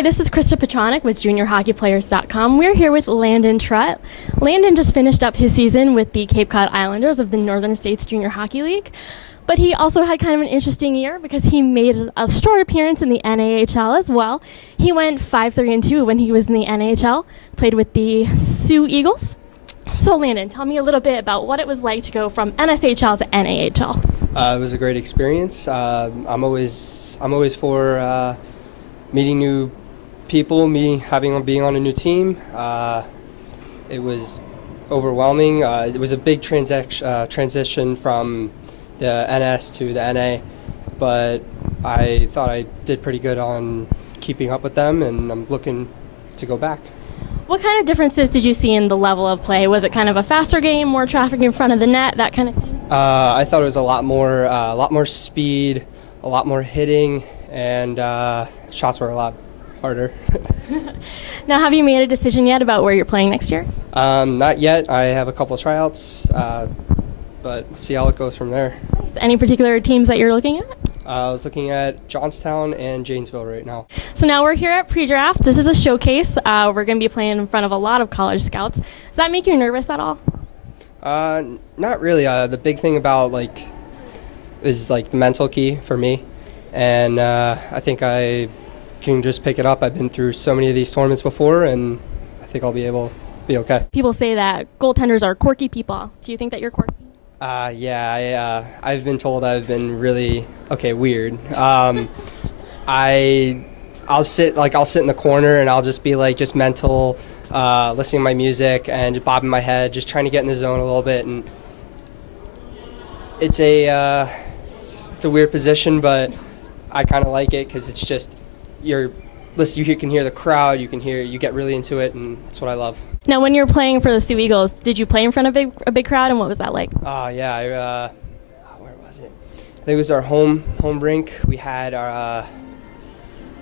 Hi, this is Krista Petronic with JuniorHockeyPlayers.com. We're here with Landon Trutt. Landon just finished up his season with the Cape Cod Islanders of the Northern States Junior Hockey League. But he also had kind of an interesting year because he made a short appearance in the NAHL as well. He went 5-3-2 when he was in the NHL, played with the Sioux Eagles. So Landon, tell me a little bit about what it was like to go from NSHL to NAHL. It was a great experience. I'm always for meeting new people, being on a new team. It was overwhelming. It was a big transition from the NS to the NA, but I thought I did pretty good on keeping up with them, and I'm looking to go back. What kind of differences did you see in the level of play? Was it kind of a faster game, more traffic in front of the net, that kind of thing? I thought it was a lot more speed, a lot more hitting, and shots were a lot harder. Now, have you made a decision yet about where you're playing next year? Not yet. I have a couple of tryouts, but see how it goes from there. Nice. Any particular teams that you're looking at? I was looking at Johnstown and Janesville right now. So now we're here at pre-draft. This is a showcase. We're going to be playing in front of a lot of college scouts. Does that make you nervous at all? Not really. The big thing about is the mental key for me, and I think I can just pick it up. I've been through so many of these tournaments before, and I think I'll be able to be okay. People say that goaltenders are quirky people. Do you think that you're quirky? Yeah, I've been told I've been really weird. I'll sit in the corner and I'll just be just mental, listening to my music and just bobbing my head, just trying to get in the zone a little bit. And it's a weird position, but I kind of like it because it's just you can hear the crowd, you get really into it, and that's what I love. Now, when you were playing for the Sioux Eagles, did you play in front of a big crowd, and what was that like? Yeah, where was it? I think it was our home rink. We had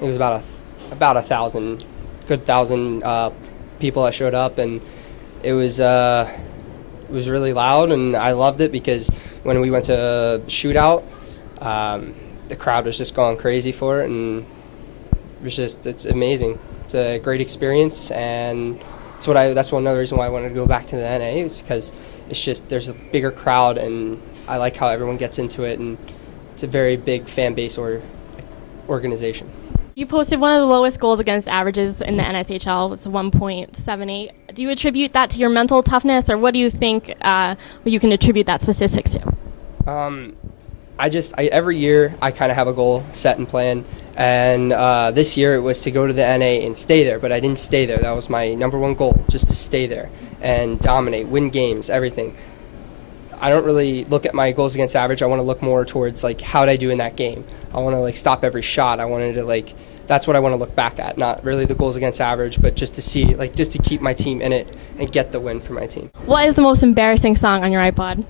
it was about 1,000 people that showed up, and it was really loud, and I loved it because when we went to shootout, the crowd was just going crazy for it, and it's amazing. It's a great experience, and that's another reason why I wanted to go back to the NA, is because it's just there's a bigger crowd, and I like how everyone gets into it, and it's a very big fan base or organization. You posted one of the lowest goals against averages in the NSHL. It's 1.78. Do you attribute that to your mental toughness, or what do you think you can attribute that statistics to? Every year I kind of have a goal set and plan, and this year it was to go to the NA and stay there, but I didn't stay there. That was my number one goal, just to stay there and dominate, win games, everything. I don't really look at my goals against average. I want to look more towards how did I do in that game. I want to stop every shot. I wanted to that's what I want to look back at, not really the goals against average, but just to see just to keep my team in it and get the win for my team. What is the most embarrassing song on your iPod?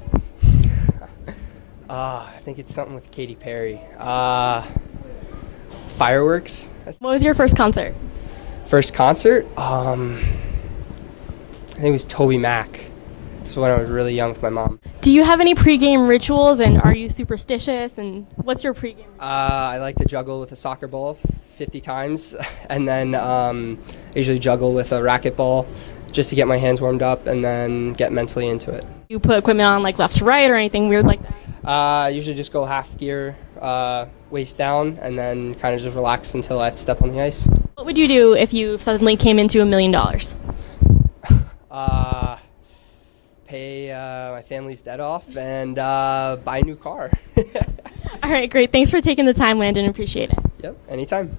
I think it's something with Katy Perry. Fireworks. What was your first concert? First concert? I think it was Toby Mac. It was when I was really young with my mom. Do you have any pregame rituals, and are you superstitious, and what's your pregame? I like to juggle with a soccer ball 50 times, and then I usually juggle with a racquetball just to get my hands warmed up and then get mentally into it. You put equipment on left to right or anything weird like that? I usually just go half gear, waist down, and then kind of just relax until I have to step on the ice. What would you do if you suddenly came into $1 million? Pay my family's debt off and buy a new car. All right, great. Thanks for taking the time, Landon. Appreciate it. Yep, anytime.